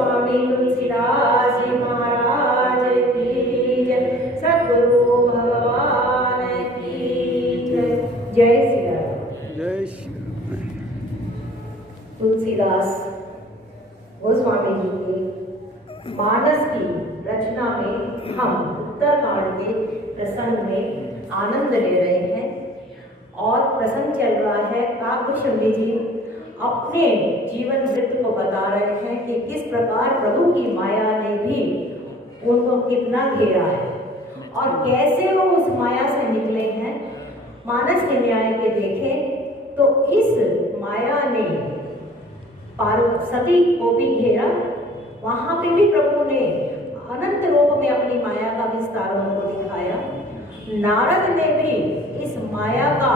स्वामी तुलसीदास जी महाराज की जय। सद्गुरु भगवान की जय। जय श्री राम। जय श्री राम। तुलसीदास गोस्वामी जी के मानस की रचना में हम उत्तरकांड के प्रसंग में आनंद ले रहे हैं और प्रसंग चल रहा है। काकभूषणी जी अपने जीवन वृत्त को बता रहे हैं कि किस प्रकार प्रभु की माया ने भी उनको कितना घेरा है और कैसे वो उस माया से निकले हैं। मानस के न्याय के देखें तो इस माया ने पार्वती को भी घेरा, वहां पे भी प्रभु ने अनंत रूप में अपनी माया का विस्तार उनको दिखाया। नारद ने भी इस माया का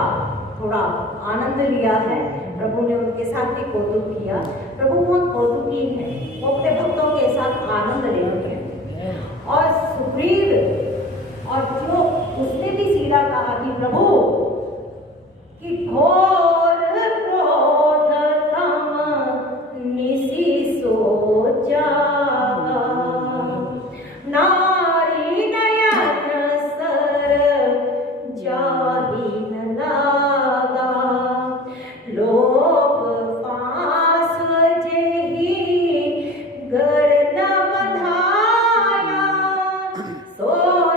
थोड़ा आनंद लिया है, प्रभु ने उनके साथ भी कौतुक किया। प्रभु बहुत कौतुकी है, वो अपने भक्तों के साथ आनंद लेते हैं। और सुग्रीव और जो उसने भी सीधा कहा कि प्रभु कि घोर क्रोध तम निसी सो जागा, नारी नयन सर जाहि न लागा, लोभ फांस जेहि गर न बंधाया, सो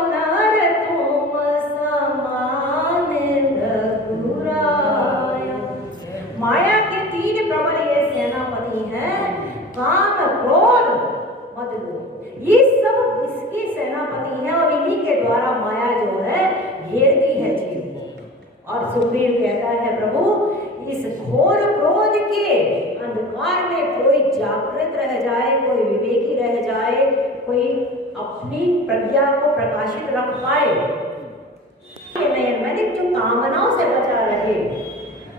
नर तुम समान रघुराया। माया के तीन प्रबल ये सेनापति हैं, काम क्रोध मद लोभ, ये सब इसके सेनापति हैं और इन्हीं के द्वारा माया जो है घेरती है जीव को। और सुग्रीव कहता है प्रभु इस घोर क्रोध के अंधकार में कोई जागृत रह जाए, कोई विवेकी रह जाए, कोई अपनी प्रज्ञा को प्रकाशित रख पाए, मैंने जो कामनाओं से बचा रहे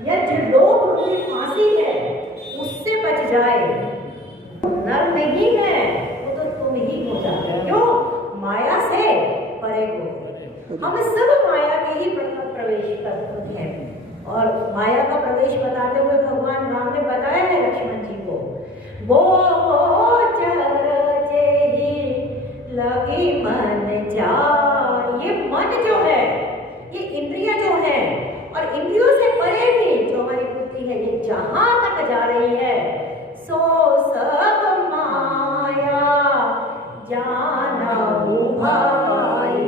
या जो लोभ की फांसी है उससे बच जाए। नर नहीं है वो तो तुम ही हो जाते हो, क्यों? माया से परे हो। हम सब माया के ही प्रवेश करते हैं और माया का प्रवेश बताते हुए भगवान राम ने बताया है लक्ष्मण जी को, वो चर जेहि लगी मन जा। ये मन जो है, ये इंद्रिया जो है और इंद्रियों से परे भी जो हमारी बुद्धि है, ये जहां तक जा रही है सो सब माया जानहु भाई,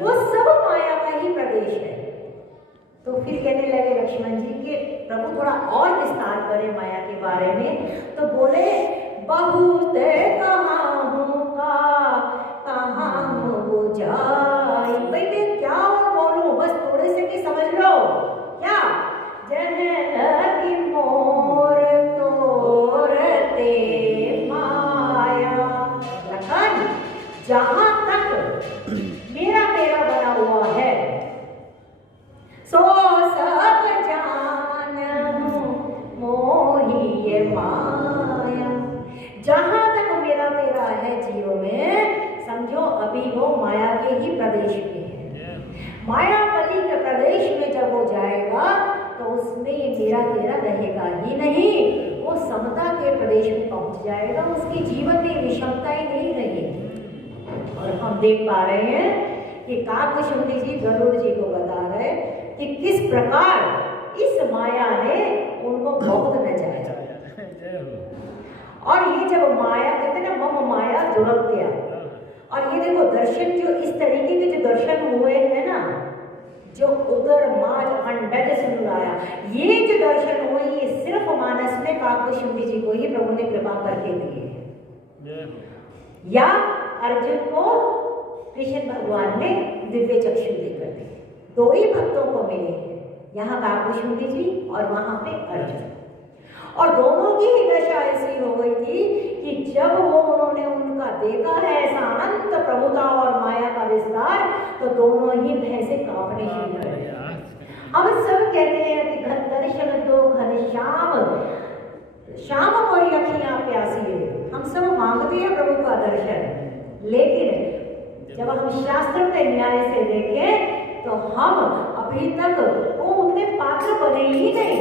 वो सब माया का ही प्रदेश है। तो फिर कहने लगे लक्ष्मण जी के प्रभु थोड़ा और विस्तार करें माया के बारे में। तो बोले बहुत कहाहूं का कहाहूं बुझाई। भाई मैं क्या और बोलूं, बस थोड़े से भी समझ लो। क्या? जन लगी मोर तोरते माया। लखन जहां तक मेरा तेरा बना हुआ है सो सब जानहूं मोहि ये माया। जहां तक मेरा तेरा है जीव में, समझो अभी वो माया के ही प्रदेश में है। मायापति के प्रदेश में जब वो जाएगा तो उसमें ये मेरा तेरा रहेगा ही नहीं, वो समता के प्रदेश में पहुंच जाएगा, उसके जीवन में विषमता ही नहीं रहेगी। और हम देख पा रहे हैं कि काकभूषणी जी गरुड़ जी को बता रहे कि किस प्रकार इस माया ने उनको बहुत नचाया। और ये जब माया कहते ना मम माया दुरत्या, और ये देखो दर्शन जो इस तरीके के जो दर्शन हुए हैं ना, जो उदर माज अंडज सुनाया, ये जो दर्शन हुए ये सिर्फ मानस में काकभूषणी जी को ही प्रभु ने कृपा करके दिए, या अर्जुन को कृष्ण भगवान ने दिव्य चक्षु देकर दिए। दो ही भक्तों को मिले हैं, यहाँ काकभूषणी जी और वहां पे अर्जुन। और दोनों की ही दशा ऐसी हो गई थी कि जब वो उन्होंने उनका देखा है ऐसा अनंत प्रभुता और माया का विस्तार, तो दोनों ही भय से कांपने शुरू कर दिया। हम सब कहते हैं कि दर्शन दो घनश्याम, श्याम मोरी अखियां प्यासी है। हम सब मांगते हैं प्रभु का दर्शन, लेकिन जब हम शास्त्र के न्याय से देखें तो हम अभी तक वो उतने पात्र बने ही नहीं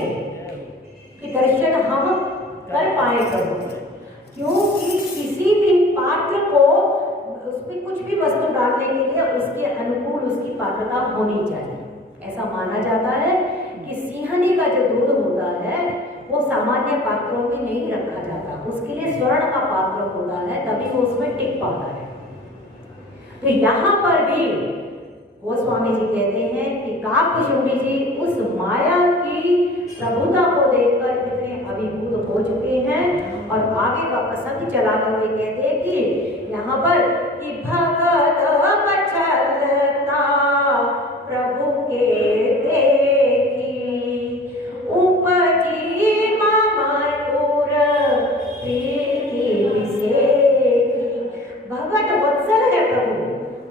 कि दर्शन हम कर पाए प्रभु, क्योंकि किसी उसमें कुछ भी वस्तु डालने के लिए उसके अनुकूल उसकी पात्रता होनी चाहिए। ऐसा माना जाता है कि सिंहनी का जो दूध होता है वो सामान्य पात्रों में नहीं रखा जाता, उसके लिए स्वर्ण का पात्र होता है, तभी वो उसमें टिक पाता है। तो यहाँ पर भी गोस्वामी जी कहते हैं कि काकभुशुंडी जी उस माया की प्रभुता को देखकर इतने अभिभूत हो चुके हैं और आगे का प्रसंग चलाते हुए कहते हैं कि यहाँ पर कि भगत बचलता प्रभु के देखी उपजी मयूर प्रीति विसेखी। भगत वत्सल है प्रभु,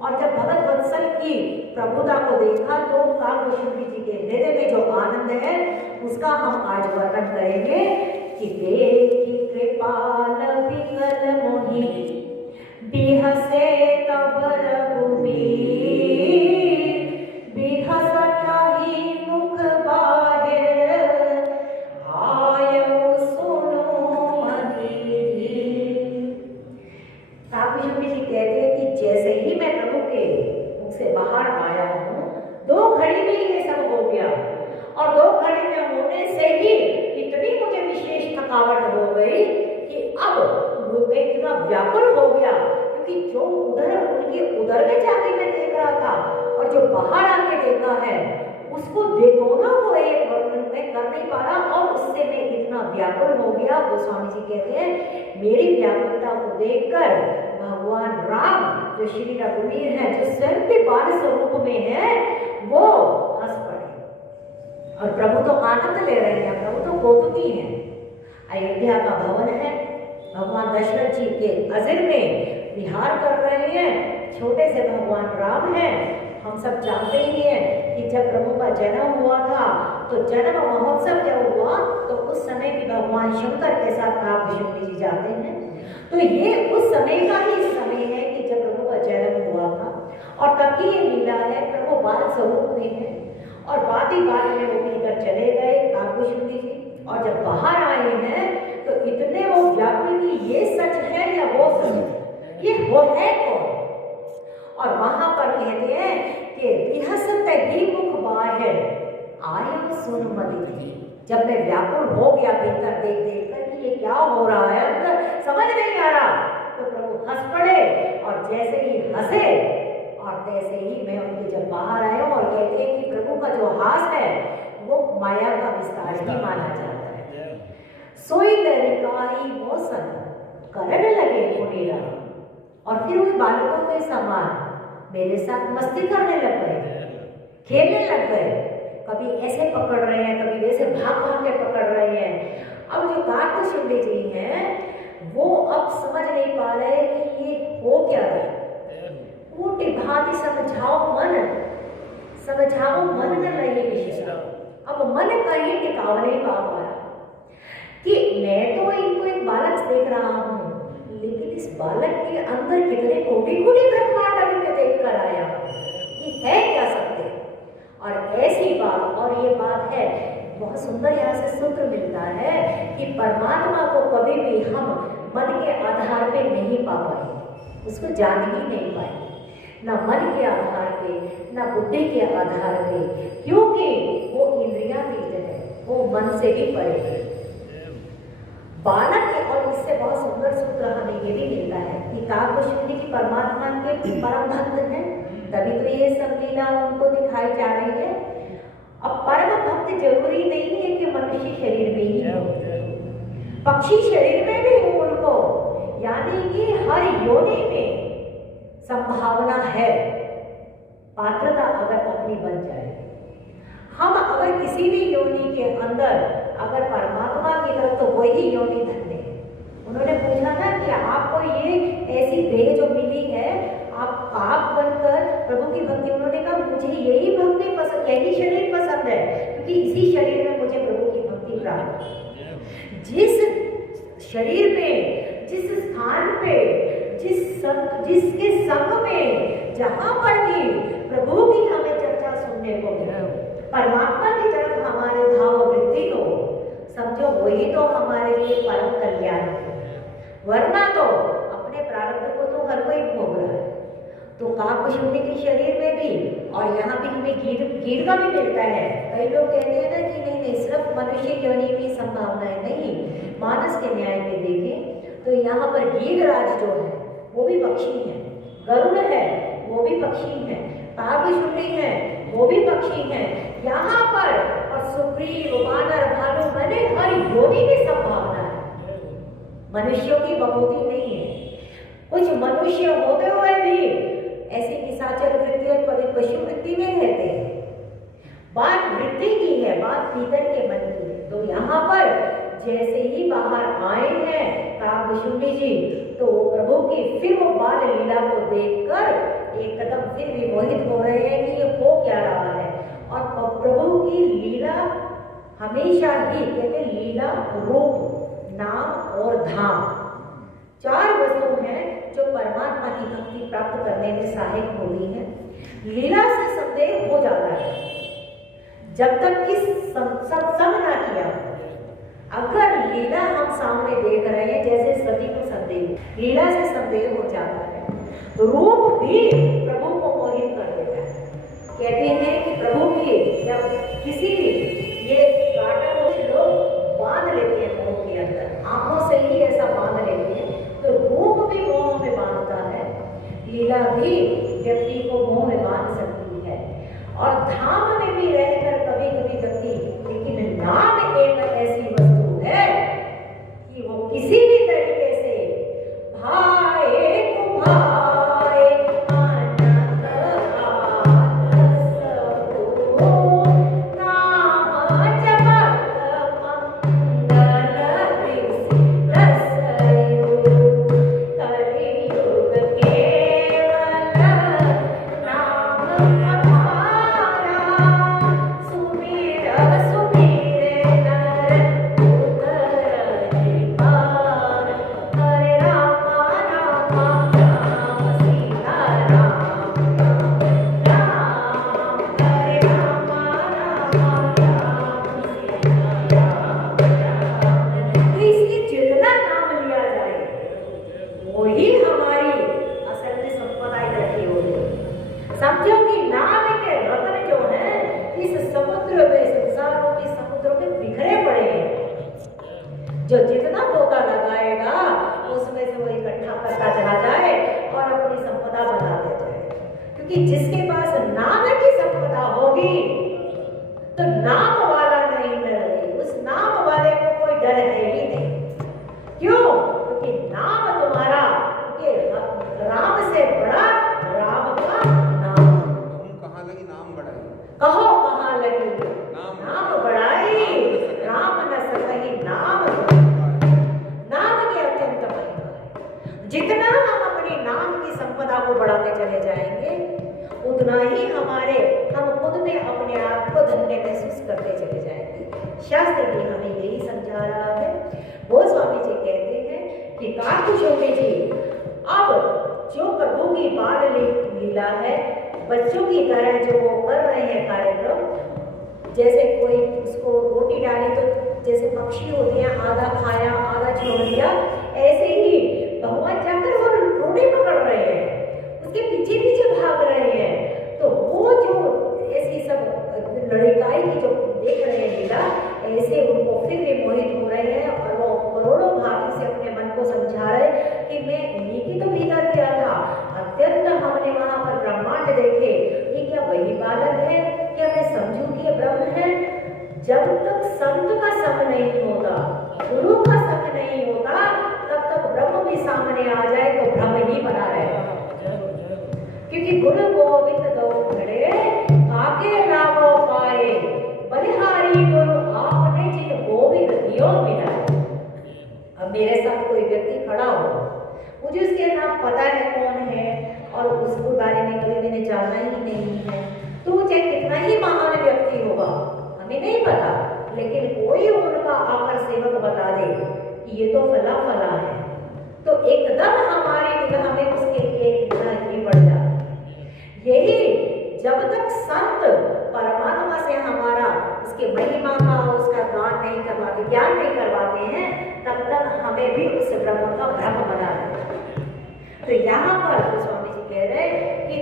और जब भगत वत्सल की प्रभुता को देखा तो काकभुशुंडी जी के हृदय में जो आनंद है उसका हम आज वर्णन करेंगे कि देखी कृपाल विकल मोहि बिहसे तब रघुबीर बिहसत ही मुख बाहिर आयो सुनो मधीर। काकभुशुंडी जी कहते हैं कि जैसे ही मैं प्रभु के मुख से बाहर आया हूँ, 2 घड़ी में ये सब हो गया, और 2 घड़ी में होने से ही इतनी मुझे विशेष थकावट हो गई कि अब मैं इतना व्याकुल हो गया, क्योंकि जो उधर उनके उधर में जाके मैं देख रहा था और जो बाहर आके देखा है उसको दोनों को एक वर्णन में कर नहीं पा रहा, और उससे मैं इतना व्याकुल हो गया। गोस्वामी जी कहते हैं मेरी व्याकुलता को देखकर भगवान राम जो श्री रघुवीर है, जो स्वयं के बाल स्वरूप में है, वो हंस पड़े और प्रभु तो आनंद ले रहे हैं, प्रभु तो कौतुकी हैं। अयोध्या का भवन है, भगवान दशरथ जी के अजिर में विहार कर रहे हैं, छोटे से भगवान राम हैं। हम सब जानते ही हैं कि जब प्रभु का जन्म हुआ था तो जन्म महोत्सव जब हुआ तो उस समय भी भगवान शंकर के साथ काकभुशुंडी जी जाते हैं। तो ये उस समय का ही समय है कि जब प्रभु का जन्म हुआ था, और तब की ये लीला है, प्रभु बाल स्वरूप में है। और बात ही बात में वो मिलकर चले गए काकभुशुंडी जी, और जब बाहर आए हैं तो इतने वो व्याकुल कि ये सच है या वो सच है, ये वो है कौन। और वहां पर कहते हैं कि बिहसत ही मुख बाहिर आयो सुन मधीर। जब मैं व्याकुल हो गया भीतर देख देख कर कि ये क्या हो रहा है, अंदर समझ नहीं आ रहा, तो प्रभु हंस पड़े, और जैसे ही हंसे और तैसे ही मैं उनके जब बाहर आया, और कहते हैं कि प्रभु का जो हास है वो माया का विस्तार ही माना जाता है। सोई लड़काई मौसम करने लगे मुनीरा, और फिर उन बालकों के समान मेरे साथ मस्ती करने लग गए, खेलने लग गए, कभी ऐसे पकड़ रहे हैं, कभी वैसे भाग भाग के पकड़ रहे हैं। अब जो काकभुशुंडी जी हैं वो अब समझ नहीं पा रहे कि ये हो क्या रहा है। ऊटी भांति समझाओ मन न लगे विषय। अब मन कहीं टिकाव नहीं पा रहा कि मैं तो इनको एक बालक देख रहा हूँ, लेकिन इस बालक के अंदर कितने कोटि कोटि ब्रह्मांड अभी मैं देख कर आया, ये है क्या सत्य। और ऐसी बात, और ये बात है बहुत सुंदर, यहाँ से सूत्र मिलता है कि परमात्मा को कभी भी हम मन के आधार पे नहीं पा पाए, उसको जान ही नहीं पाए, ना मन के आधार पे ना बुद्धि के आधार पे, क्योंकि वो इंद्रियातीत है, वो मन से भी परे है। बालक के, और इससे बहुत सुंदर सूत्र हमें ये भी मिलता है कि काकभुशुंडी की परमात्मा के परम भक्त हैं, तभी तो ये सब लीला उनको दिखाई जा रही है। अब परम भक्त जरूरी नहीं है कि मनुष्य शरीर में ही हो, पक्षी शरीर में भी हो उनको, यानी कि हर योनि में संभावना है, पात्रता अगर अपनी बन जाए। हम अगर किसी भी योनि के अंदर अगर परमात्मा की तरफ, तो वही योनि धन्य है। उन्होंने पूछा था कि आपको ये ऐसी देह जो मिली है, आप पाप बनकर प्रभु की भक्ति, उन्होंने कहा मुझे यही भक्ति पसंद, यही शरीर पसंद है, क्योंकि इसी शरीर में मुझे प्रभु की भक्ति प्राप्त है। जिस शरीर में, जिस स्थान पे, जिसके संग में, जहां पर भी प्रभु की हमें चर्चा सुनने को मिले, परमात्मा की तरफ हमारे भाव वृद्धि हो, समझो वही तो हमारे लिए परम कल्याण है। वरना तो अपने प्रारब्ध को तो हर कोई भोग रहा है। काकभूषुंडी के शरीर में भी और यहाँ भी हमें गिर का भी मिलता है। कई लोग कहते हैं ना कि नहीं नहीं सिर्फ मनुष्य योनि में संभावना है, नहीं, मानस के न्याय में देखें तो यहाँ पर गिरिराज जो है वो भी पक्षी है, गरुड़ है वो भी पक्षी है, काकभूषुंडी है वो भी पक्षी है। यहाँ पर और सुग्रीव वानर भालू बने हर योनि की संभावना है, मनुष्यों की बहुती नहीं है। कुछ मनुष्य होते हुए भी ऐसी निशाचर वृत्ति और पशु वृत्ति में रहते हैं। बात वृत्ति की है, बात भीतर के मन की है। तो यहाँ पर जैसे ही बाहर आए हैं काकभूषुंडी जी तो प्रभु की फिर वो बाल लीला को देखकर एक कदम फिर विमोहित हो रहे हैं कि ये हो क्या रहा है। और प्रभु की लीला हमेशा ही कहते लीला, रूप, नाम और धाम, चार वस्तु हैं जो परमात्मा की भक्ति प्राप्त करने में सहायक होती है। लीला से संदेह हो जाता है जब तक कि सत्संग ना किया। अगर लीला हम सामने देख रहे हैं जैसे सती को संदेह, लीला से संदेह हो जाता है। रूप भी प्रभु को मोहित कर देता है। कहते हैं कि प्रभु की जब किसी भी ये कांटा कुछ लोग बांध लेते हैं मोह के अंदर, आंखों से ही ऐसा बांध लेते हैं, तो रूप भी मोह में बांधता है, लीला भी व्यक्ति को मोह में बांध सकती है। और धाम में भी रहकर कभी कभी व्यक्ति, लेकिन नाम एक ऐसी वस्तु है कि वो किसी भी तरीके से भाए को भाए जो जितना तोता लगाएगा उसमें से वो इकट्ठा करता चला जाए और अपनी संपदा बनाते जाए। क्योंकि जिसके पास नाम की संपदा होगी तो नाम वाला नहीं डरेगी, उस नाम वाले को कोई डर है ही नहीं। क्यों? क्योंकि नाम तुम्हारा, क्योंकि राम से बड़ा राम का नाम। कहाँ लगी नाम बढ़ाई, कहो कहाँ लगी नाम बढ़ाई, राम न सकही नाम। नाम की अत्यंत महिमा है। जितना हम अपने नाम की संपदा को बढ़ाते चले जाएंगे उतना ही हम खुद में अपने आप को धन्य महसूस करते चले जाएंगे। शास्त्र भी हमें यही समझा रहा है। गोस्वामी जी कहते हैं कि काकभूषुंडी जी अब जो प्रभु की बाल लीला है, बच्चों की तरह जो वो कर रहे हैं कार्यक्रम, जैसे कोई उसको रोटी डाली तो जैसे पक्षी होते हैं आधा खाया आधा छोड़ दिया, ऐसे ही भगवान जाकर वो रोटी पकड़ रहे हैं, उसके पीछे पीछे भाग रहे हैं। तो वो जो ऐसी सब लड़काई की जो देख रहे हैं लीला, ऐसे उनको फिर भी मोहित हो रहे हैं और वो करोड़ों भागी से अपने मन को समझा रहे कि मैं इन्हीं की तो भीतर गया था। अत्यंत हमने वहां पर ब्रह्मांड देखे, ये क्या वही बालक है? क्या मैं समझूं कि ये ब्रह्म है? जब तक संत का संग नहीं होता, गुरु का संग नहीं होता, तब तक ब्रह्म भी सामने आ जाए तो ब्रह्म ही बना रहेगा। क्योंकि गुण गोविंद दो खड़े आगे लाभो पाए, बलिहारी गुरु आपने जिन गोविंद दियो मिलाए। अब मेरे साथ कोई व्यक्ति खड़ा हो, मुझे उसके नाम पता है कौन है और उसके बारे में कभी मैंने जाना ही नहीं है, तो वो चाहे कितना ही महान व्यक्ति होगा, हमें नहीं पता, लेकिन कोई उनका आकर सेवक बता दे कि ये तो फला फला है, तो एकदम हमारी निगाह में उसके लिए इतनी बढ़ जाती है। यही जब तक संत परमात्मा से हमारा उसके महिमा का उसका गान नहीं करवाते, ज्ञान नहीं करवाते हैं, तब तक हमें भी उस ब्रह्म का भ्रम बना है। तो यहाँ पर स्वामी जी कह रहे हैं कि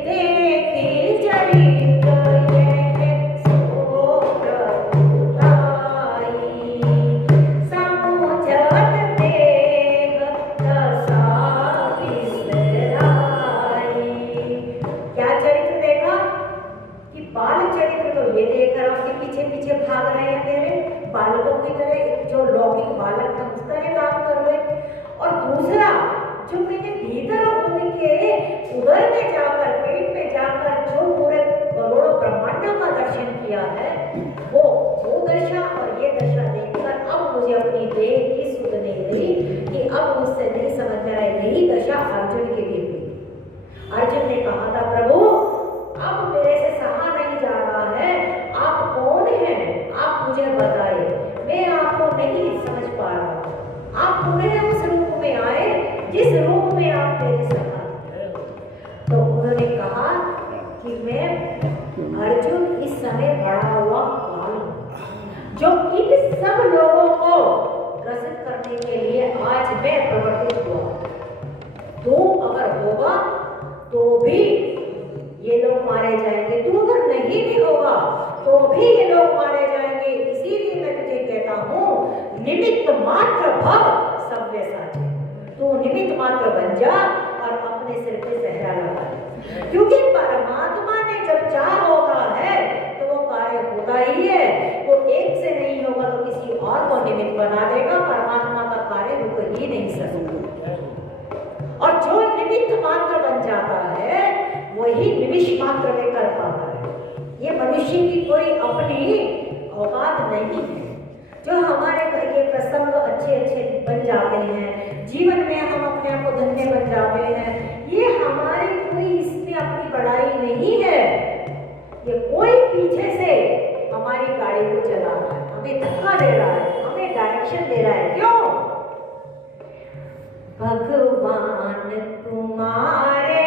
उधर में जाकर, पेट में जाकर जो पूरे करोड़ों ब्रह्मांडों का दर्शन किया है, वो दशा और ये दशा देखकर अब मुझे अपनी देह की सुध नहीं रही कि अब मुझसे नहीं समझ में आई। यही दशा अर्जुन की भी हुई। अर्जुन ने कहा था, प्रभु अब मेरे से सहा नहीं जा रहा है, आप कौन हैं? आप मुझे बताइए, मैं आपको नहीं समझ पा रहा। आप पुनः उस रूप में आए जिस रूप में आप मेरे सहा। तो उन्होंने कहा कि मैं अर्जुन इस समय बड़ा हुआ काल हूं, जो इन सब लोगों को ग्रसित करने के लिए आज मैं प्रवर्तित हुआ। तू अगर होगा तो भी ये लोग मारे जाएंगे, तू अगर नहीं भी होगा तो भी ये लोग मारे जाएंगे। इसीलिए मैं तुझे कहता हूँ, निमित्त मात्र भव सव्यसाची। तू निमित्त मात्र बन जा और अपने सिर पे सहरा लगा, क्योंकि परमात्मा ने जब चाह होता है तो वो कार्य होता ही है। वो एक से नहीं होगा तो किसी और को निमित्त बना देगा। परमात्मा का कार्य रुक ही नहीं सकता। और जो निमित्त मात्र बन जाता है वही निमिष मात्र में कर पाता है। ये मनुष्य की कोई अपनी औकात नहीं है। जो हमारे घर के प्रसंग अच्छे अच्छे बन जाते हैं, जीवन में हम अपने आप को धन्य बन जाते हैं, ये हमारी कोई इसमें अपनी बड़ाई नहीं है। ये कोई पीछे से हमारी गाड़ी को चला रहा है, हमें धक्का दे रहा है, हमें डायरेक्शन दे रहा है। क्यों? भगवान तुम्हारे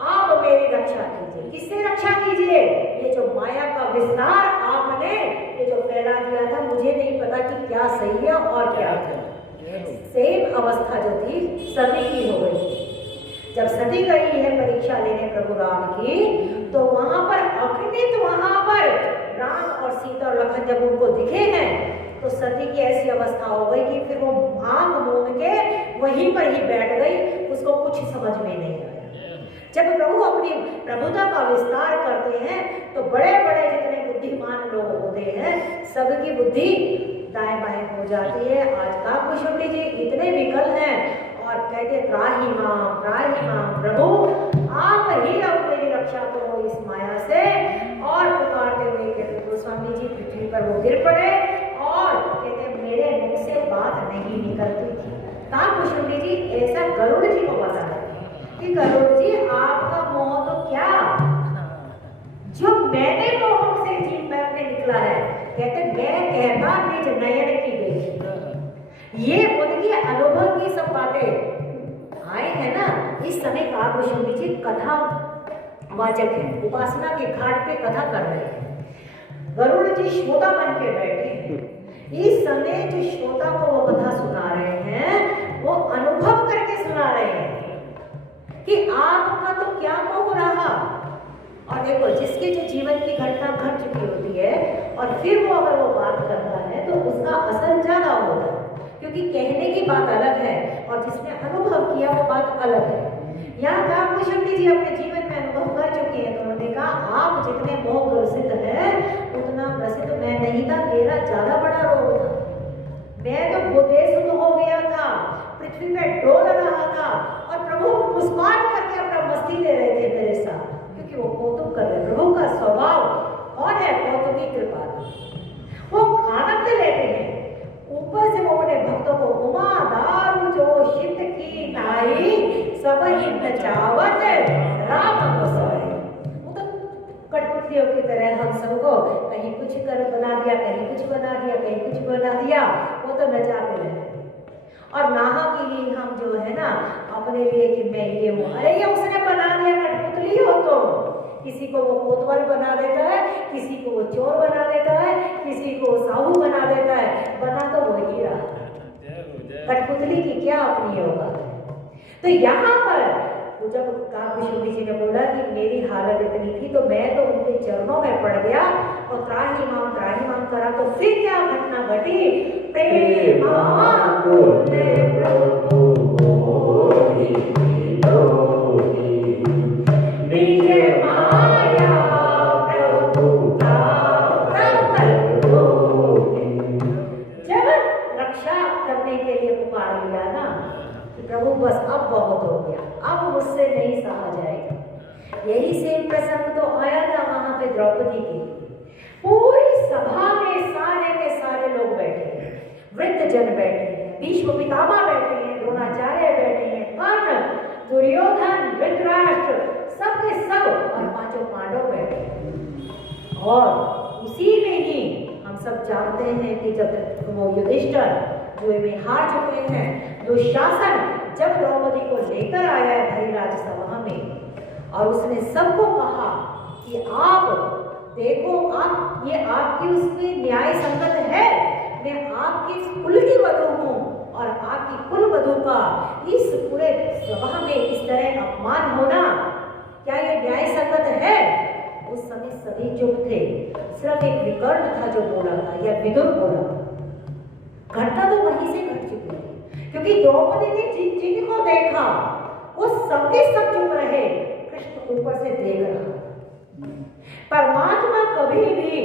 आप अवस्था जो थी सती की हो गई। जब सती गई है परीक्षा लेने प्रभु राम की, तो वहां पर अखंडित वहां पर राम और सीता और लखन जब उनको दिखे हैं, तो सती की ऐसी अवस्था हो गई कि फिर वो आंख मूंद के वहीं पर ही बैठ गई, उसको कुछ समझ में नहीं आया। जब प्रभु अपनी प्रभुता का विस्तार करते हैं, तो बड़े बड़े जितने बुद्धिमान लोग होते हैं, सबकी बुद्धि दाएं बाएं हो जाती है। आज का कुशुंडी जी इतने विकल हैं और कहते त्राहि माम प्रभु, आप ही अब मेरी रक्षा करो इस माया से। और पुकारते हुए कहते गोस्वामी जी पृथ्वी पर वो गिर पड़े और कहते मेरे मुख से बात नहीं निकलती थी। कहा कुशुंडी जी ऐसा गरुड़ जी को बता रहे कि गरुड़ जी आपका मोह तो क्या, जो मैंने मोह से जीव में निकला है, कहते मैं कहता निज नयन की देखी। ये उनकी अनुभव की सब बातें आए हैं ना। इस समय का कुशुंडी जी कथा वाचक है, उपासना के घाट पे कथा कर रहे हैं। गरुड़ जी श्रोता बन के बैठे हैं। इस समय जो श्रोता को वो कथा सुना रहे हैं, वो अनुभव करके सुना रहे हैं कि आपका तो क्या मोह रहा। और देखो जिसके जो जीवन की घटना घट चुकी होती है और फिर वो अगर वो बात करता है तो उसका असर ज्यादा होता है, क्योंकि कहने की बात अलग है और जिसने अनुभव किया वो बात अलग है। यहाँ का कुशुंडी जी अपने जीवन में अनुभव कर चुके हैं, तो उन्होंने कहा आप जितने मोह ग्रसित हैं उतना ग्रसित मैं नहीं था, मेरा ज्यादा बड़ा रोग था। मैं तो भूदेशुद्ध हो गया था, पृथ्वी में डोल रहा था और प्रभु मुस्कान करके अपना मस्ती ले रहे थे मेरे साथ, क्योंकि वो कौतुक कर रहे। प्रभु का स्वभाव कौन है? कौतुक की कृपा, वो आनंद लेते हैं। ऊपर से वो अपने भक्तों को उमा दारू जो शित की नाई सब ही नचावत राम गोसाई। वो तो कठपुतलियों की तरह हम सबको कहीं कुछ कर बना दिया, कहीं कुछ बना दिया, कहीं कुछ बना दिया, वो तो नचाते रहते। और नाहा के लिए हम जो है ना अपने लिए कि मैं ये हूँ, अरे ये उसने बना दिया, कठपुतली हो तो। किसी को वो कोतवाल बना देता है, किसी को वो चोर बना देता है, किसी को साहू बना देता है, बना तो वही रहा। कठपुतली की क्या अपनी होगा। तो यहाँ पर जब कुशुंडी जी ने बोला कि मेरी हालत इतनी थी, तो मैं तो उनके चरणों में पड़ गया और त्राहि माम करा, तो फिर क्या घटना घटी? जब रक्षा करने के लिए पुकार लिया ना कि प्रभु बस अब बहुत हो गया, अब मुझसे नहीं सहा जाएगा। यही सेम प्रसंग तो आया था वहां पे द्रौपदी की। पूरी सभा में सारे के सारे लोग बैठे हैं, वृद्ध जन बैठे हैं, भीष्म पितामह बैठे हैं, द्रोणाचार्य बैठे हैं, कर्ण, दुर्योधन, धृतराष्ट्र, सब के सब, और पांचों पांडव बैठे हैं। और उसी में ही हम सब जानते हैं कि जब वो युधिष्ठिर जो में हार चुके हैं, दुशासन जब द्रौपदी को लेकर आया है भरी राजसभा में, और उसने सबको कहा कि आप देखो, आप ये आपकी उसमें न्याय संगत है, मैं आपकी कुल की वधू हूँ और आपकी कुल वधू का इस पूरे सभा में इस तरह अपमान होना, क्या ये न्याय संगत है? उस समय सभी चुप थे, सिर्फ एक विकर्ण था जो बोला था, या विदुर बोला। घटना तो वहीं से घट चुकी है, क्योंकि द्रौपदी ने जिनको देखा वो सबके सब चुप रहे। कृष्ण ऊपर से देख रहा। परमात्मा कभी भी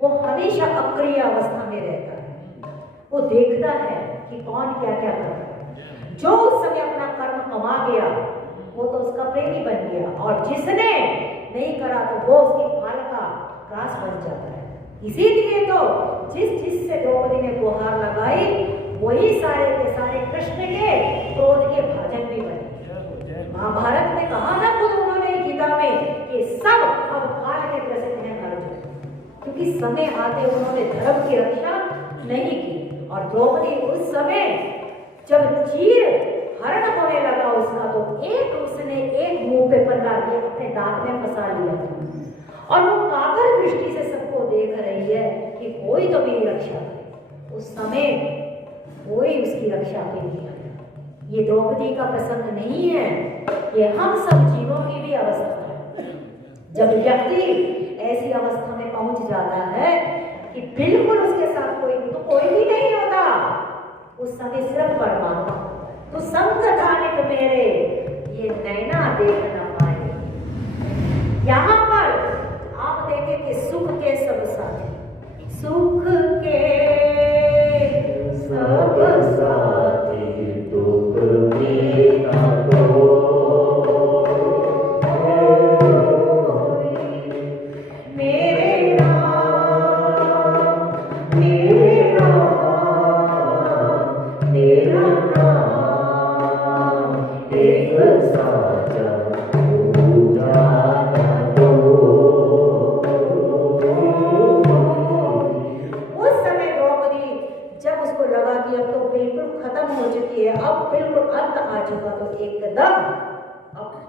वो हमेशा अक्रिय अवस्था में रहता है, वो देखता है कि कौन क्या क्या कर रहा है। जो उस समय अपना कर्म कमा गया वो तो उसका प्रेमी बन गया, और जिसने नहीं करा तो वो उसके फल का ग्रास बन जाता है। इसीलिए तो जिससे द्रौपदी ने गुहार लगाई वही सारे के सारे कृष्ण के क्रोध के भाजन भी बने। महाभारत में कहा ना खुद उन्होंने गीता में कि सब अब काल के ग्रसित हैं अर्जुन, क्योंकि समय आते उन्होंने धर्म की रक्षा नहीं की। और द्रौपदी उस समय जब चीर हरण होने लगा उसका, तो उसने एक मुंह पे पल्ला लिया, अपने दांत में फंसा लिया था, और वो कातर दृष्टि से सबको देख रही है कि कोई तो मेरी रक्षा करे। उस समय कोई उसकी रक्षा के लिए ये द्रौपदी का प्रसंग नहीं है, ये हम सब जीवों की भी अवस्था है। जब व्यक्ति ऐसी अवस्था में पहुंच जाता है कि बिल्कुल उसके साथ कोई भी नहीं होता, उस समय सिर्फ परमात्मा। तो संग थानिक मेरे ये नैना देख न पाए। यहाँ पर आप देखें कि सुख के सब साथी, सुख के सब साथी दुख भी न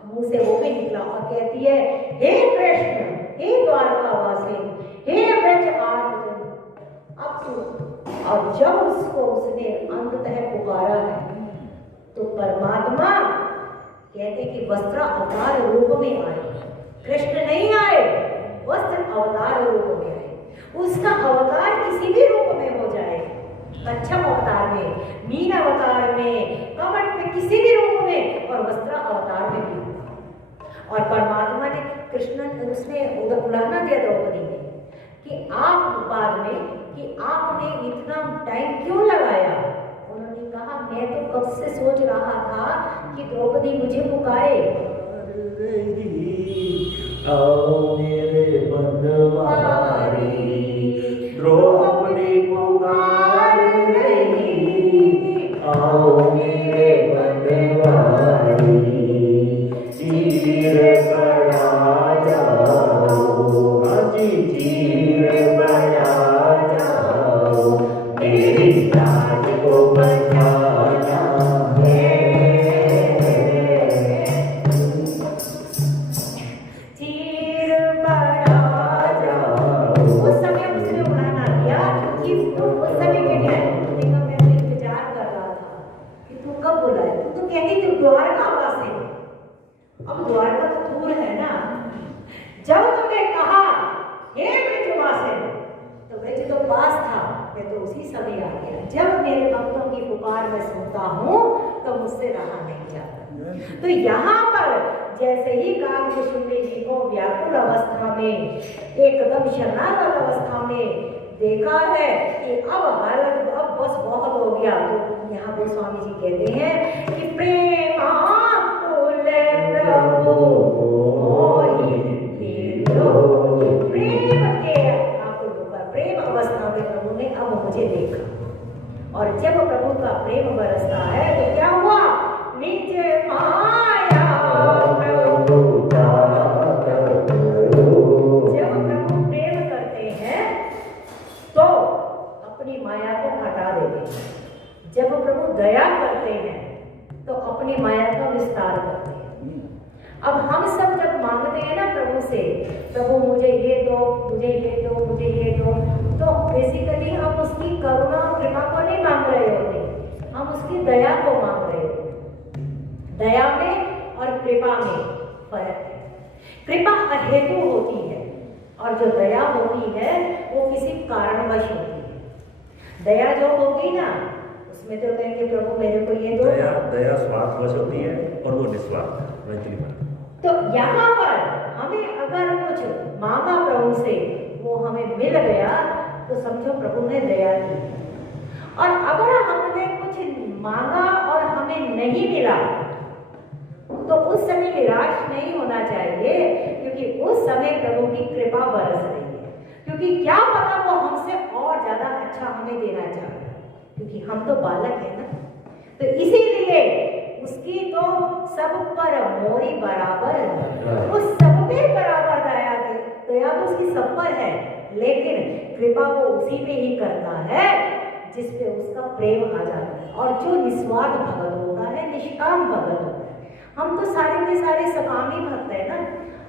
मुंह से वो भी निकला और कहती है, हे कृष्ण, हे द्वारकावासी, हे ब्रज आर्तजन, अब तू। और जब उसने अंततः पुकारा है तो परमात्मा कहते कि वस्त्र अवतार रूप में आए। कृष्ण नहीं आए, वस्त्र अवतार रूप में आए। उसका अवतार किसी भी रूप में हो जाए, कच्छप अवतार में, मीन अवतार में, कमट में, किसी भी रूप में, और वस्त्र अवतार में भी। और परमात्मा ने उसने उदाहरण दिया द्रौपदी ने कि आप बाद में कि आपने इतना टाइम क्यों लगाया। उन्होंने कहा, मैं तो कब से सोच रहा था कि द्रौपदी मुझे पुकारे। आओ मेरे बनवारी, द्रौपदी पुकार रही, आओ मेरे बनवारी, चीर बड़ा जाओ, हाजी चीर बड़ा जाओ, मेरी लाज को बचाना है। चीर बड़ा जाओ। उस समय उसने उड़ाना दिया कि उस समय के क्या है, देखो मैं तो इंतजार कर रहा था कि तू कब बुलाए। तू तो कहती तू द्वारका वासी, अब द्वारका तो दूर है ना। जब तुमने कहा हे ब्रजवासी, तो ब्रज तो पास था, मैं तो उसी समय आ गया। जब मेरे भक्तों की पुकार मैं सुनता हूँ तो मुझसे रहा नहीं जाता। तो यहाँ पर जैसे ही काव्यशुंडी जी को व्याकुल अवस्था में, एकदम शरणागत अवस्था में देखा है कि अब हालत अब बस बहुत हो गया, तो यहाँ गोस्वामी जी कहते हैं कि प्रेमाकुल प्रभु मोहि लो। प्रेम के आकुल होकर, प्रेम अवस्था में प्रभु ने अब मुझे देखा। और जब प्रभु का प्रेम बरसता है तो क्या हुआ, निज माया प्रभु। जब प्रभु प्रेम करते हैं तो अपनी माया को हटा देते हैं। जब प्रभु दया करते हैं तो अपनी माया का विस्तार करते हैं। अब हम सब जब मांगते हैं ना प्रभु से, प्रभु मुझे ये दो, मुझे ये दो, मुझे ये दो, तो बेसिकली हम उसकी करुणा और कृपा को नहीं मांग रहे होते, हम उसकी दया को मांग रहे होते। दया में और कृपा में फर्क है। कृपा अहेतु होती है और जो दया होती है वो किसी कारणवश होती है। दया जो होगी ना, उसमें तो कहेंगे प्रभु मेरे को ये दो। दया स्वार्थवश होती है और वो निस्वार्थ है। तो यहाँ पर हमें अगर कुछ मांगा प्रभु से, वो हमें मिल गया तो समझो प्रभु ने दया की। और अगर हमने कुछ मांगा और हमें नहीं मिला तो उस समय निराश नहीं होना चाहिए, क्योंकि उस समय प्रभु की कृपा बरस रही है। क्योंकि क्या पता वो हमसे और ज्यादा अच्छा हमें देना चाहता है, क्योंकि हम तो बालक है ना। तो इसीलिए उसकी तो सब पर मोरी बराबर, वो सब पे बराबर दया दे। दया तो उसकी सब पर है, लेकिन कृपा वो उसी पे ही करता है जिस पे उसका प्रेम आ जाता है। और जो निस्वार्थ भगत होता है, निष्काम भगत होता है। हम तो सारे के सारे सकामी भक्त है ना।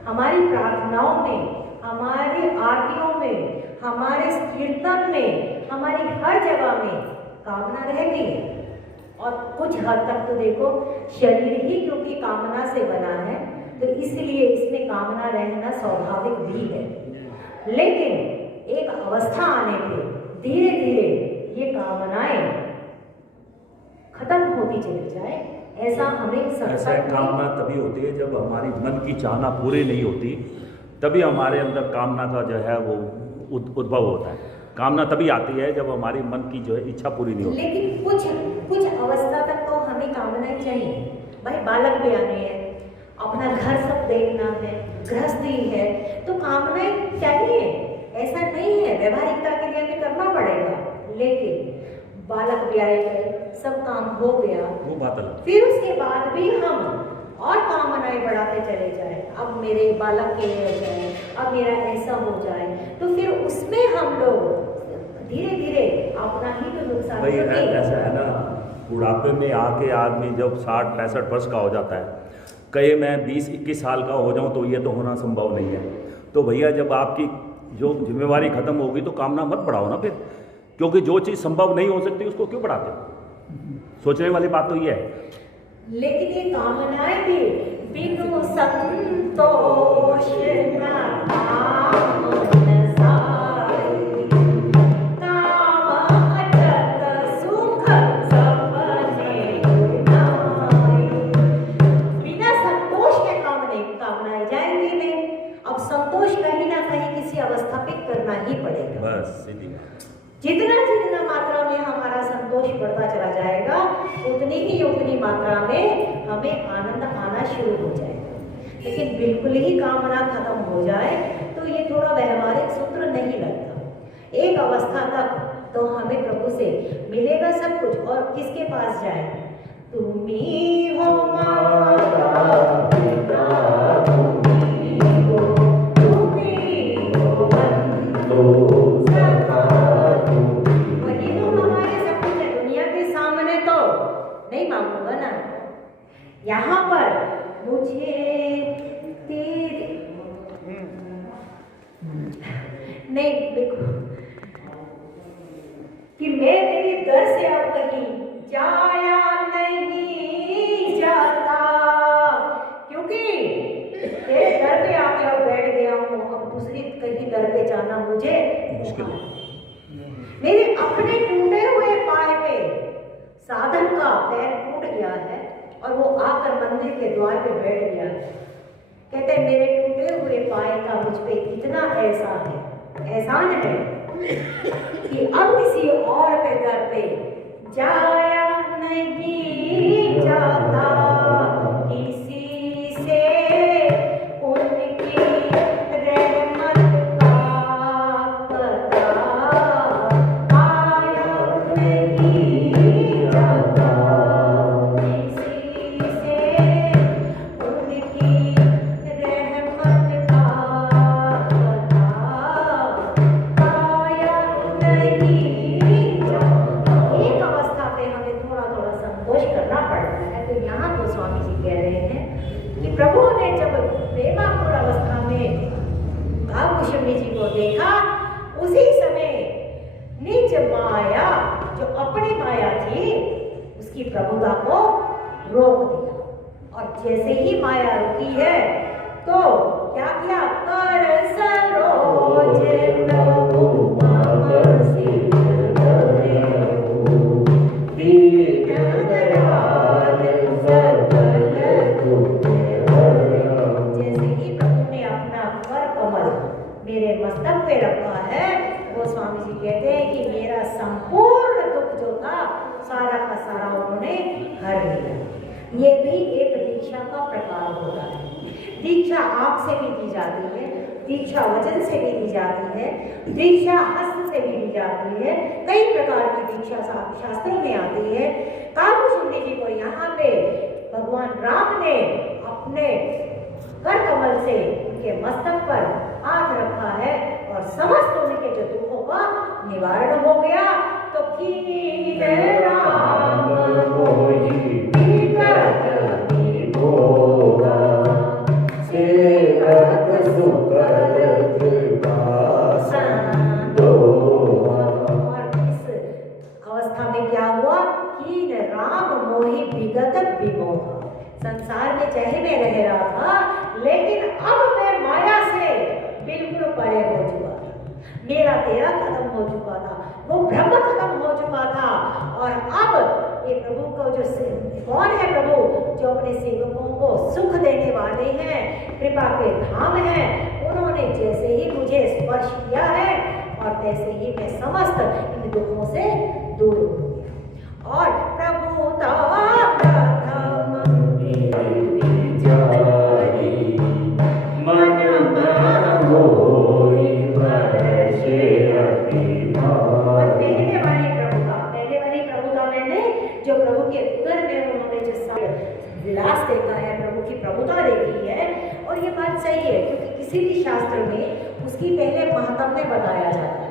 हमारी प्रार्थनाओं में, हमारी आरतियों में, हमारे कीर्तन में, हमारी हर जगह में कामना रहती है। और कुछ हद तक तो देखो शरीर ही क्योंकि कामना से बना है तो इसलिए इसमें कामना रहना स्वाभाविक भी है। लेकिन एक अवस्था आने पे धीरे धीरे ये कामनाएं खत्म होती चली जाए, ऐसा हमें ऐसा सत्संग कामना तभी होती है जब हमारी मन की चाहना पूरी नहीं होती, तभी हमारे अंदर कामना का जो है वो उद्भव होता है। कामना तभी आती है जब हमारी मन की जो है इच्छा पूरी नहीं होती। लेकिन कुछ अवस्था तक तो हमें कामनाएं चाहिए। भाई बालक भी आने हैं, अपना घर सब देखना है, गृहस्थी है, तो कामनाएं चाहिए, ऐसा नहीं है, व्यवहारिकता के लिए हमें करना पड़ेगा। लेकिन बालक भी आए गए, सब काम हो गया, वो बात अलग। फिर उसके बाद भी हम और कामनाएं बढ़ाते चले जाए, अब मेरे बालक के लिए हो जाए, अब मेरा ऐसा हो जाए, तो फिर उसमें हम लोग धीरे धीरे अपना ही तो नुकसान भाई करते हैं। ऐसा है ना, बुढ़ापे में आके आदमी जब 60-65 वर्ष का हो जाता है, कहे मैं 20-21 साल का हो जाऊं तो ये तो होना संभव नहीं है। तो भैया जब आपकी जो जिम्मेवारी खत्म होगी तो कामना मत बढ़ाओ ना फिर, क्योंकि जो चीज़ संभव नहीं हो सकती उसको क्यों बढ़ाते हो? सोचने वाली बात तो ये है। लेकिन ये कामनाएं भी बिनु संतोष ना काम न साई, काम अटत सुख सपने नाई। बिना संतोष के कामनाएं जाएंगी नहीं। अब संतोष कहीं ना कहीं किसी अवस्था पे करना ही पड़ेगा। बस सीधी बात। जितना जितना मात्रा में हमारा संतोष बढ़ता चला जाएगा उतनी मात्रा में हमें आनंद आना शुरू हो जाएगा। लेकिन बिल्कुल ही कामना खत्म हो जाए तो ये थोड़ा व्यवहारिक सूत्र नहीं लगता। एक अवस्था तक तो हमें प्रभु से मिलेगा सब कुछ, और किसके पास जाए? तुम्ही हो माता पिता, तुम्ही हो बंधु सखा। वही तो हमारे सब कुछ है। दुनिया के सामने तो नहीं मांगूंगा ना, यहाँ पर मुझे तेरे नहीं देखो कि मैं तेरी दर से अब कहीं जाया नहीं जाता, क्योंकि तेरे दर पे आके अब बैठ गया हूँ। अब दूसरी कहीं दर पे जाना मुझे मुश्किल है। मेरे अपने टूटे हुए पाए पे साधन का पैर टूट गया है और वो आकर मंदिर के द्वार पे बैठ गया है। कहते हैं मेरे टूटे हुए पाए का मुझ पे इतना एहसान है कि अब किसी और के दर पे जाया नहीं जाता, किसी से उनकी रहमत का पता आया नहीं जाता, किसी से उनकी रहमत का पता आया नहीं जाता। एक अवस्था पे हमें थोड़ा थोड़ा संतोष करना पड़ता है। तो यहाँ तो स्वामी जी कह रहे हैं कि प्रभु ने जब प्रेमाकुल अवस्था में भावभूषणी जी को देखा, उसी समय निज माया जो अपनी माया थी उसकी प्रभुता को रोक दिया। और जैसे ही माया रुकी है तो क्या किया? कर सरोज प्रभु मम सिर धरेऊ, दीन दयाल सकल दुख हरेऊ। जैसे ही प्रभु ने अपना कर कमल मेरे मस्तक पे रखा है, वो स्वामी जी कहते हैं कि मेरा संपूर्ण दुख जो था सारा का सारा उन्होंने हर लिया। ये भी एक दीक्षा का प्रकार होता है। दीक्षा आँख से भी दी जाती है, दीक्षा वचन से भी दी जाती है, दीक्षा हस्त से भी दी जाती है। कई प्रकार की दीक्षा शास्त्रों में आती है। कालभूषणी जी को यहाँ पे भगवान राम ने अपने कर कमल से उनके मस्तक पर हाथ रखा है और समस्त उनके जो दुखों का निवारण हो गया। तो कीन राम कोई विकट विभोगा, सेवक सुकृत संतोषा। और इस अवस्था में क्या हुआ? कीन राम कौन है प्रभु जो अपने सेवकों को सुख देने वाले हैं, कृपा के धाम हैं। उन्होंने जैसे ही मुझे स्पर्श किया है और तैसे ही मैं समस्त इन दुखों से दूर हो गया। और प्रभु पहले वाली प्रभुता मैंने जो प्रभु के उदर में उन्होंने जो विलास देखा है, प्रभु की प्रभुता देखी है। और ये बात सही है, क्योंकि किसी भी शास्त्र में उसकी पहले महात्म्य बताया जाता है।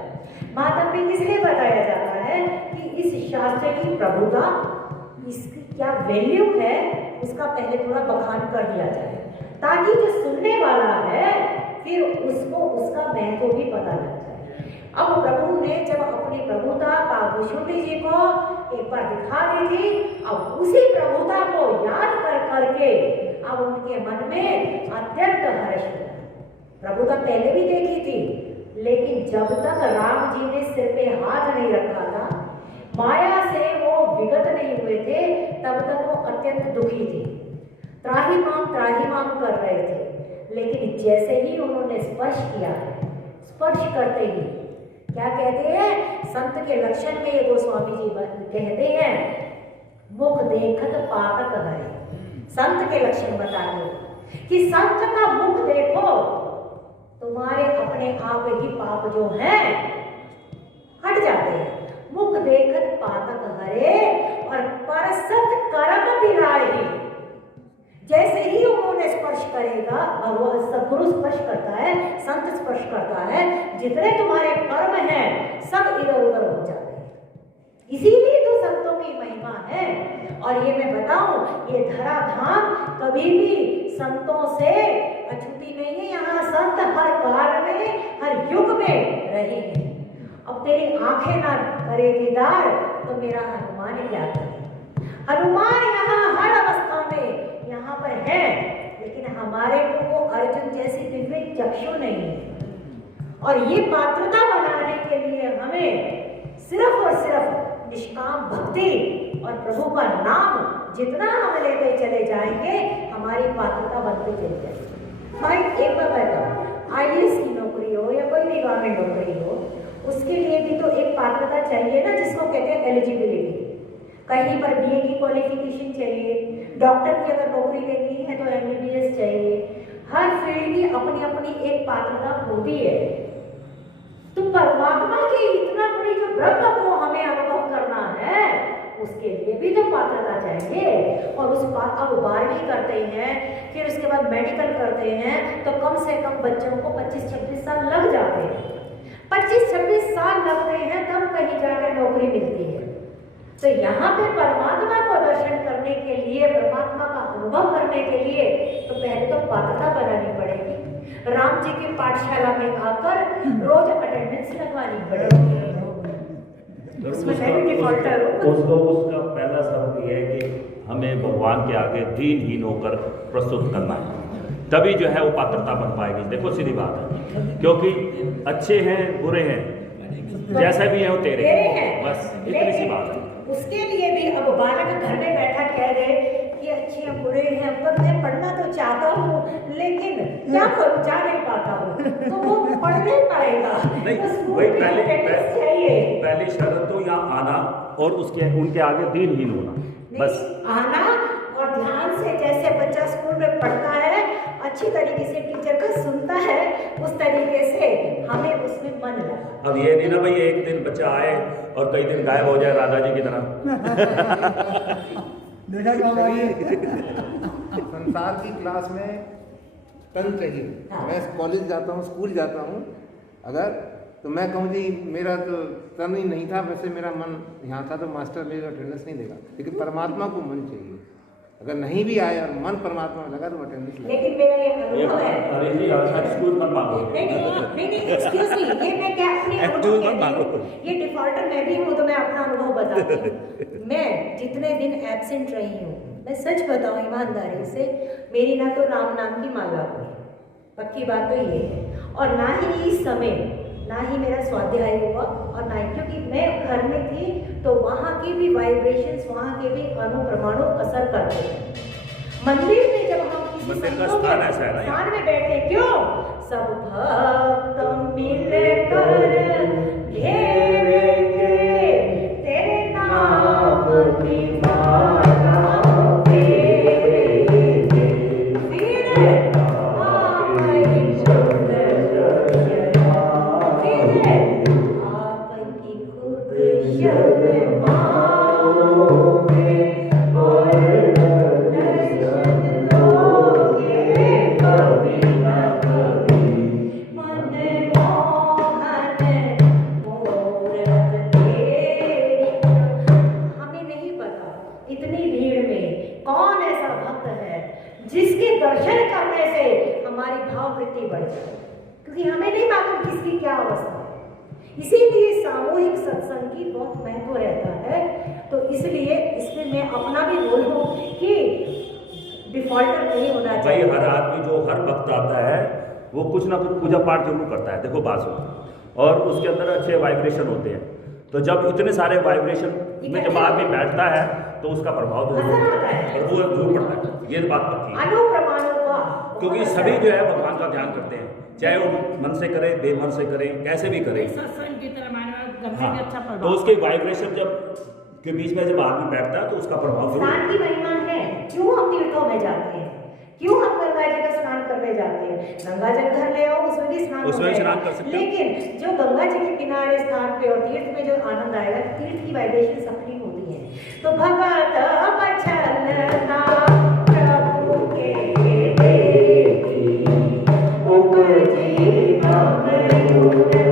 महात्म्य किसलिए बताया जाता है कि इस शास्त्र की प्रभुता, इसकी क्या वैल्यू है, उसका पहले थोड़ा बखान कर दिया जाए, ताकि जो सुनने वाला है फिर उसको उसका महत्व भी पता लग जाए। अब प्रभु ने जब अपनी प्रभुता काभूषुंडी जी को एक बार दिखा दी थी, अब उसी प्रभुता को याद कर करके अब उनके मन में अत्यंत हर्ष हुआ। प्रभुता पहले भी देखी थी, लेकिन जब तक राम जी ने सिर पे हाथ नहीं रखा था, माया से वो विगत नहीं हुए थे, तब तक वो अत्यंत दुखी थी, त्राहिमाम कर रहे थे। लेकिन जैसे ही उन्होंने स्पर्श किया, स्पर्श करते ही क्या कहते हैं, संत के लक्षण में ये गोस्वामी जी कहते हैं, मुख देखत पातक हरे। संत के लक्षण बताते कि संत का मुख देखो, तुम्हारे अपने आप ही पाप जो हैं हट जाते हैं। मुख देखत पातक हरे और परसत कर्म बिराही। जैसे ही उन्होंने स्पर्श करेगा, भगवान सदगुरु स्पर्श करता है, संत स्पर्श करता है, जितने तुम्हारे कर्म हैं सब इधर उधर हो जाते हैं। इसीलिए तो संतों की महिमा है। और ये मैं बताऊं, ये धराधाम कभी भी संतों से अछूती नहीं है। यहाँ संत हर काल में, हर युग में रहे हैं। अब तेरी आंखें ना करे दीदार तो मेरा हनुमान क्या करे। हनुमान यहाँ हर अवस्था में यहाँ पर है, लेकिन हमारे को वो अर्जुन जैसी दिव्य चक्षु नहीं है। और ये पात्रता बनाने के लिए हमें सिर्फ और सिर्फ निष्काम भक्ति और प्रभु का नाम जितना हम लेते चले जाएंगे, हमारी पात्रता बनती चली जाएगी। भाई एक बात बताओ, IAS की नौकरी हो या कोई भी गवर्नमेंट नौकरी हो, उसके लिए भी तो एक पात्रता चाहिए ना, जिसको कहते हैं एलिजिबिलिटी। कहीं पर BA की क्वालिफिकेशन चाहिए, डॉक्टर की अगर नौकरी लेनी है तो MBBS चाहिए। हर फील्ड की अपनी अपनी एक पात्रता होती है। तो परमात्मा की इतना बड़ी जो ब्रह्म को हमें अनुभव करना है, उसके लिए भी तो पात्रता चाहिए। और उस अब 12वीं करते हैं, फिर उसके बाद मेडिकल करते हैं, तो कम से कम बच्चों को 25-26 साल लग जाते हैं। 25-26 साल लगते हैं तब कहीं जाकर नौकरी मिलती है। तो यहाँ पे परमात्मा को दर्शन करने के लिए, परमात्मा का अनुभव करने के लिए तो पहले तो पात्रता बनानी पड़ेगी। राम जी की पाठशाला में आकर रोज अटेंडेंस लगवानी पड़ेगी। उसमें मैं भी डिफॉल्टर हूँ। उसका पहला शब्द ये है कि हमें भगवान के आगे दीनहीन होकर प्रस्तुत करना है, तभी जो है वो पात्रता बन पाएगी। देखो सीधी बात है, क्योंकि अच्छे हैं बुरे हैं, जैसे भी है वो तेरे हैं, बस इतनी सी बात है। उसके लिए भी अब बालक घर में बैठा कह रहे कि अच्छे हैं बुरे हैं, पर मैं पढ़ना तो चाहता हूँ, लेकिन क्या करूँ, जा नहीं पाता हूँ, तो वो पढ़ नहीं पाएगा। नहीं, तो वही चाहिए पहली शर्त तो यहाँ आना और उसके उनके आगे दीनहीन होना, बस आना। और ध्यान से, जैसे बच्चा स्कूल में पढ़ता है, अच्छी तरीके से टीचर का सुनता है, उस तरीके से हमें उसमें मन लगा। अब ये नहीं ना भाई एक दिन बच्चा आए और कई दिन गायब हो जाए राधा जी की तरह। संसार की क्लास में तन चाहिए। मैं कॉलेज जाता हूँ, स्कूल जाता हूँ, अगर तो मैं कहूँ जी मेरा तो तन ही नहीं था, वैसे मेरा मन यहाँ था, तो मास्टर मेरा अटेंडेंस नहीं देगा। लेकिन परमात्मा को मन चाहिए, अगर नहीं भी आए और मन परमात्मा में लगा तो अटेंडेंस लगेगा। लेकिन मेरा ये अनुभव है, अरे जी एक्सक्यूज मत मांगो। नहीं एक्सक्यूज मी, ये मैं क्या अपने एक्सक्यूज मत मांगो। ये डिफॉल्टर मैं भी हूँ, तो मैं अपना अनुभव बताती हूँ। मैं जितने दिन एब्सेंट रही हूँ, मैं सच बताऊँ ईमानदारी से, मेरी ना तो राम नाम की माला हुई, पक्की बात तो ये है, और ना ही इस समय ना ही मेरा स्वाध्याय हुआ और ना ही, क्योंकि मैं घर में थी तो वहाँ की भी वाइब्रेशंस, वहाँ के भी अणु परमाणु असर करते हैं। मंदिर में जब हम किसी मंदिर का संतों स्थान के ऐसा है ना, स्थान में बैठे, क्यों सब भक्त मिलकर घेरेंगे तेरे नाम की माला फेरेंगे, फिर आपकी खुद शर्माओगे और दर्शन दोगे कभी न कभी, मनमोहन मूरत तेरी। हमें नहीं पता इतनी भीड़ में कौन ऐसा भक्त है जिसके दर्शन करने से हमारी भाववृत्ति बढ़ जाए, क्योंकि हमें नहीं मालूम किसकी क्या अवस्था है। इसीलिए सामूहिक सत्संग की बहुत महत्व रहता है। तो इसलिए इसमें मैं अपना भी बोलूं कि डिफॉल्टर नहीं होना भाई चाहिए। हर आदमी जो हर वक्त आता है वो कुछ ना कुछ पूजा पाठ जरूर करता है, देखो बात सुनो, और उसके अंदर अच्छे वाइब्रेशन होते हैं। तो जब इतने सारे वाइब्रेशन में जब आदमी बैठता है तो उसका प्रभाव जरूर असर आता है। और वो जरूर पड़ता है, ये बात पक्की है। अनु प्रमाणों का क्योंकि सभी जो है भगवान का ध्यान करते हैं, चाहे वो मन से करें, बेमन से करें, कैसे भी करें। सत्संग की तरह मानो गंगा हाँ, के अच्छा तो प्रभाव। उसके वाइब्रेशन जब के बीच में जब आदमी बैठता है तो उसका प्रभाव जरूर। स्नान की महिमा है। क्यों हम तीर्थों में जाते हैं, क्यों हम गंगा जी का स्नान करने जाते हैं? गंगा जल घर ले आओ, उसमें भी स्नान हो उसमें जाएगा। स्नान कर सकते हैं। लेकिन जो गंगा जी के किनारे स्थान पे और तीर्थ में जो आनंद आएगा, तीर्थ की वाइब्रेशन सक्रिय होती है। तो भगत बचलता प्रभु के देखी, उपजी भगयुक्ति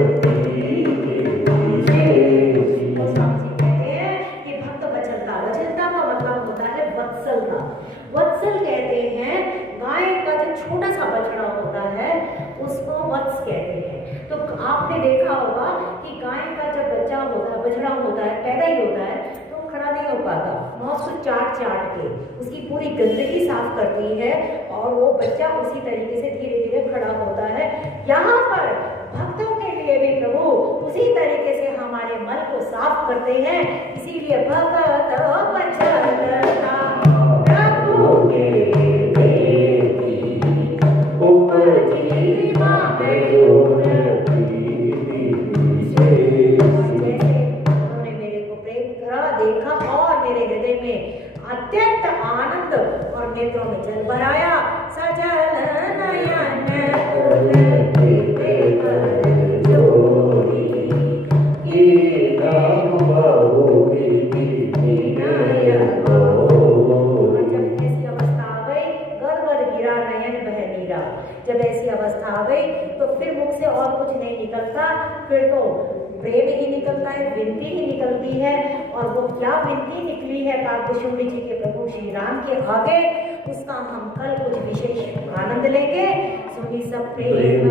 विशेष। तो स्वामी जी कहते हैं कि भक्त बचलता, बचलता का मतलब होता है वत्सलता। वत्सल कहते हैं गाय का जो छोटा सा बछड़ा होता है उसको वत्स कहते हैं। तो आपने देखा होगा कि गाय का जब बच्चा होता है, बछड़ा होता है, पैदा ही होता है तो खड़ा नहीं हो पाता, मौत को चाट चाट के उसकी पूरी गंदगी साफ करती है और वो बच्चा उसी तरीके से धीरे धीरे खड़ा होता है। यहाँ पर भक्तों के लिए भी प्रभु उसी तरीके से हमारे मन को साफ करते हैं। इसीलिए भगत बचलता प्रभु के देखी, उपजी भगयुक्ति विशेष। उन्होंने मेरे को प्रेम करा, देखा और मेरे हृदय में अत्यंत आनंद और नेत्रों में जल भराया। सजल नयन उनके कर जोड़ी, कीनम बहु विनय हो। जब ऐसी अवस्था आ गई, गदगद गिरा नयन बह नीरा। जब ऐसी अवस्था आ गई तो फिर मुख से और कुछ नहीं निकलता, फिर तो प्रेम ही निकलता है, विनती ही निकलती है। और वो क्या विनती निकली है काकभूषुंडी जी के प्रभु श्री राम के आगे, उसका हम कल कुछ विशेष आनंद लेंगे। सुनी सब प्रेम